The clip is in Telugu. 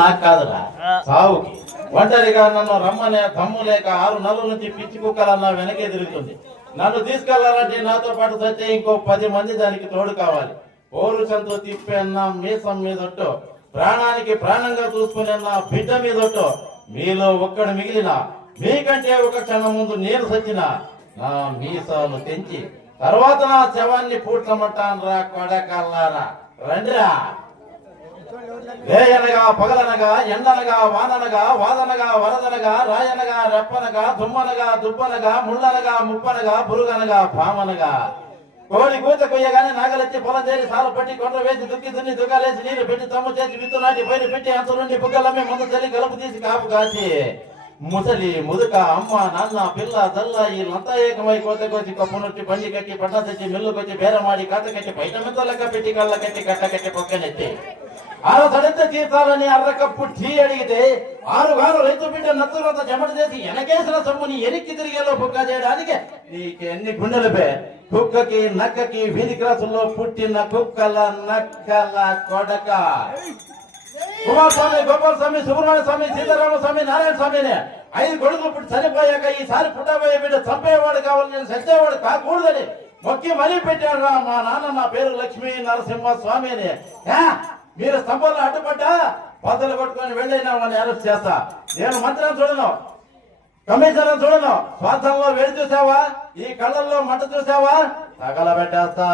నాకు కాదురా సావుకి. ఒంటరిగా నన్ను రమ్మనే దమ్ము లేక ఆరు నెలల నుంచి పిచ్చి కుక్కలన్నా వెనకే తిరుగుతుంది. నన్ను తీసుకెళ్ళాలంటే నాతో పాటు సత్తే ఇంకో పది మంది దానికి తోడు కావాలి. పౌరుషంతో తిప్పేన్న మీసం మీదొట్టు. ప్రాణానికి ప్రాణంగా చూసుకునే నా బిడ్డ మీదొట్టు. మీలో ఒక్కడు మిగిలిన మీకంటే ఒక క్షణం ముందు నేను సచ్చిన నా మీసాలు తెంచి తర్వాత నా శవాన్ని పూడ్చమంటాను రా కొడకల్లారా. రండిరా. వేయనగా పగలనగా ఎండనగా వాననగా వాదనగా వరదనగా రాయనగా రెప్పనగా దుమ్మనగా దుబ్బనగా ముళ్ళనగా ముప్పనగా పురుగనగా పామనగా కోడి కూత కొయ్యగానే నాగలెత్తి పొలం చేరి సాలు పట్టి కొండ వేసి దుక్కి దున్ని దుకాలేసి నీళ్ళు పెట్టి తమ్ము చేసి విత్తు నాటి పైన పెట్టి అంత నుండి బుగ్గలమ్మి ముందు చల్లి కలుపు తీసి కాపు కాసి ముసలి ముదుక అమ్మ నాన్న పిల్ల తల్ల వీళ్ళంతా ఏకమై కోత కోసి కప్పు నొట్టి బండి కట్టి పట్ట తెచ్చి మిల్లు కొచ్చి బేరమాడి కాత కట్టి బయట మెత్తలెక్క పెట్టి కళ్ళ కట్టి కట్ట కట్టి పొక్కనెత్తి ఆరు తడెత్త తీర్థాలని అర్రకప్పు టీ అడిగితే ఆరు గారు రైతు బిడ్డ నత్తులంత చెమట చేసి వెనకేసిన సొమ్ముని ఎనికి తిరిగేలో బుక్క చేయడానికి. నీకు ఎన్ని గుండెలపే కుక్కకి నక్కకి వీధి క్లాసుల్లో పుట్టిన కుక్కల నక్కల కొడక. కుమారస్వామి గోపాల స్వామి సుబ్రహ్మణ్య స్వామి సీతారామ స్వామి నారాయణ స్వామిని ఐదు కొడుకులు పుట్టి చనిపోయాక ఈసారి పుట్టబోయే బిడ్డ చంపేవాడు కావాలి నేను చచ్చేవాడు కాకూడదని మొక్కి మరీ పెట్టాడు రా మా నాన్న నా పేరు లక్ష్మీ నరసింహ స్వామి అని మీరు స్తంభంలో అడ్డుపడ్డా బద్దలు పట్టుకొని వెళ్ళైనా వాళ్ళని అరెస్ట్ చేస్తా. నేను మంత్రం చూడను. కమిషనర్ చూడను. స్వార్థంలో వేడి చూసావా? ఈ కళ్ళల్లో మంట చూసావా? తగలబెట్టేస్తా.